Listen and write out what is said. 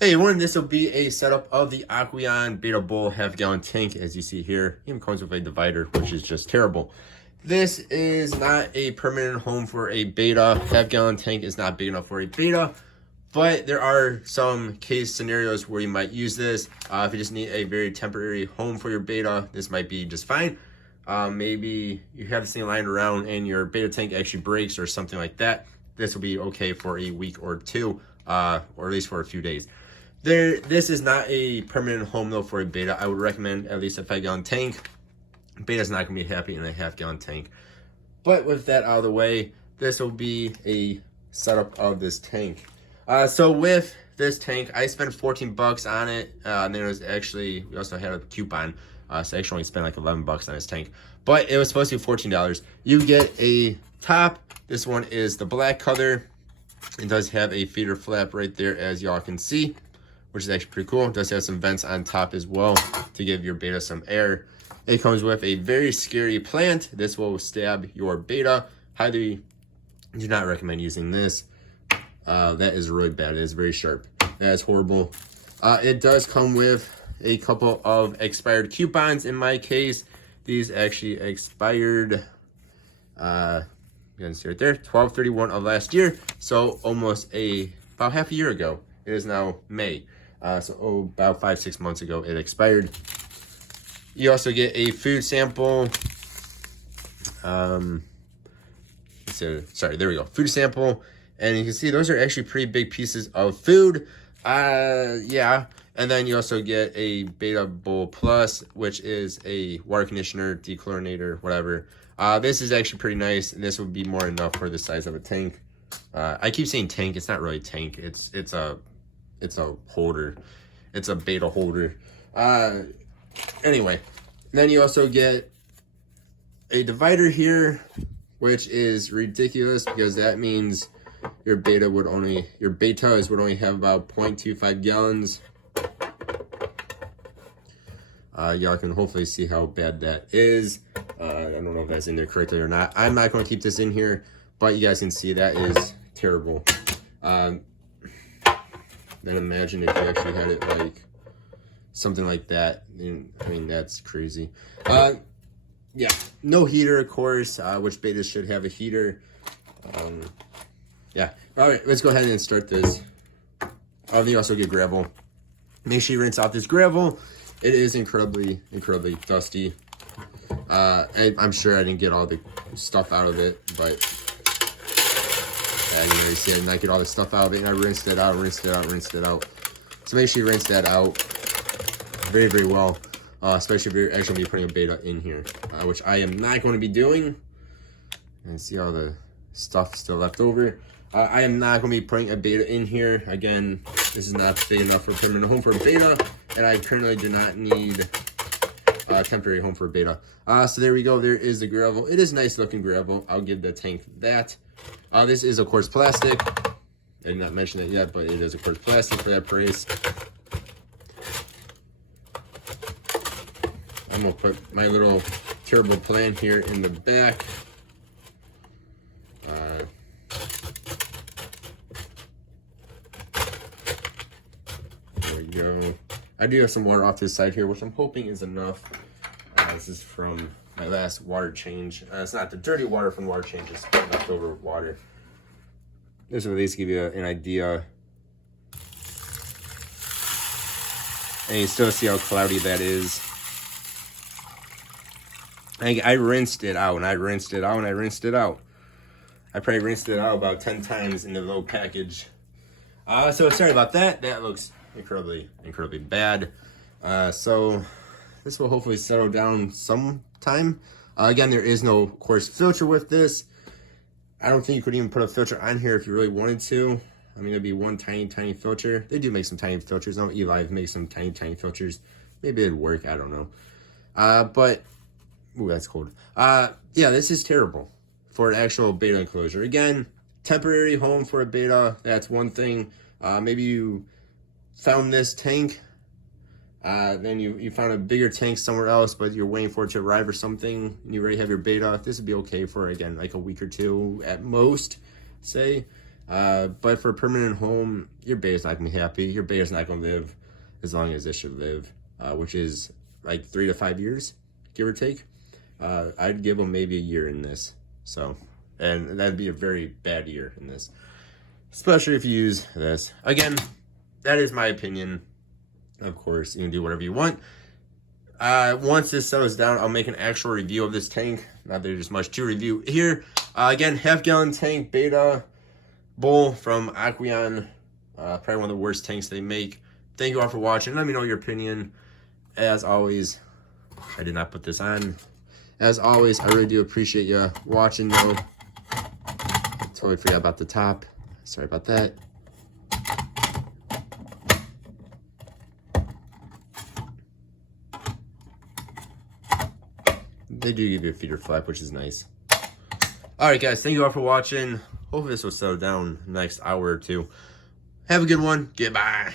Hey everyone, this will be a setup of the Aqueon Betta Bowl half-gallon tank. As you see here, even comes with a divider, which is just terrible. This is not a permanent home for a Betta. Half-gallon tank is not big enough for a Betta, but there are some case scenarios where you might use this. If you just need a very temporary home for your Betta, this might be just fine. Maybe you have this thing lying around and your Betta tank actually breaks or something like that. This will be okay for a week or two, or at least for a few days. This is not a permanent home though for a Betta. I would recommend at least a 5-gallon tank. Betta's not gonna be happy in a half-gallon tank. But with that out of the way, this will be a setup of this tank. So with this tank, I spent 14 bucks on it. And there was actually, we also had a coupon. So I actually only spent like 11 bucks on this tank. But it was supposed to be $14. You get a top. This one is the black color. It does have a feeder flap right there, as y'all can see, which is actually pretty cool. It does have some vents on top as well to give your Betta some air. It comes with a very scary plant. This will stab your Betta. Highly do not recommend using this. That is really bad. It is very sharp. That is horrible. It does come with a couple of expired coupons. In my case, these actually expired, you can see right there, 12/31 of last year. So almost about half a year ago. It is now May. So about 5-6 months ago it expired. You also get a food sample. Sorry, there we go. Food sample. And you can see those are actually pretty big pieces of food. Yeah. And then you also get a Betta Bowl Plus, which is a water conditioner, dechlorinator, whatever. This is actually pretty nice, and this would be more enough for the size of a tank. I keep saying tank. It's not really a tank. It's a holder. It's a Betta holder. Anyway, then you also get a divider here, which is ridiculous because that means your Bettas would only have about 0.25 gallons. Y'all can hopefully see how bad that is. I don't know if that's in there correctly or not. I'm not going to keep this in here, but you guys can see that is terrible. Then imagine if you actually had it like something like that. I mean, that's crazy. Yeah, no heater, of course, which Bettas should have a heater. Yeah, all right, let's go ahead and start this. You also get gravel. Make sure you rinse out this gravel. It is incredibly dusty. I'm sure I didn't get all the stuff out of it, but you know, you see I did not get all the stuff out of it, and I rinsed it out. So make sure you rinse that out very, very well, especially if you're actually going to be putting a Betta in here, which I am not going to be doing. And see all the stuff still left over. I am not going to be putting a Betta in here. Again, this is not big enough for a permanent home for a Betta, and I currently do not need a temporary home for a Betta. So there we go. There is the gravel. It is nice looking gravel. I'll give the tank that. This is, of course, plastic. I did not mention it yet, but it is, of course, plastic for that price. I'm going to put my little terrible plant here in the back. There we go. I do have some water off this side here, which I'm hoping is enough. This is from my last water change. It's not the dirty water from the water change, it's leftover water. This will at least give you an idea. And you still see how cloudy that is. I rinsed it out, and I rinsed it out, and I rinsed it out. I probably rinsed it out about 10 times in the little package. So sorry about that. That looks incredibly bad. So this will hopefully settle down sometime. Again, there is no, of course, filter with this. I don't think you could even put a filter on here if you really wanted to. I mean, it'd be one tiny filter. They do make some tiny filters. I know Eli makes some tiny filters. Maybe it'd work. I don't know. But ooh, that's cold. Yeah, this is terrible for an actual Betta enclosure. Again, temporary home for a Betta. That's one thing. Maybe you found this tank. Then you found a bigger tank somewhere else, but you're waiting for it to arrive or something, and you already have your Betta. This would be okay for, again, like a week or two at most, say. But for a permanent home, your Betta's not gonna be happy. Your Betta's not gonna live as long as this should live, which is like 3 to 5 years, give or take. I'd give them maybe a year in this. So, and that'd be a very bad year in this, especially if you use this. Again, that is my opinion. Of course, you can do whatever you want. Once this settles down, I'll make an actual review of this tank. Not that there's much to review here. Again, half-gallon tank, Betta Bull from Aqueon. Probably one of the worst tanks they make. Thank you all for watching. Let me know your opinion. As always, I did not put this on. As always, I really do appreciate you watching, though. I totally forgot about the top. Sorry about that. They do give you a feeder flap, which is nice. Alright guys, thank you all for watching. Hopefully this will settle down next hour or two. Have a good one. Goodbye.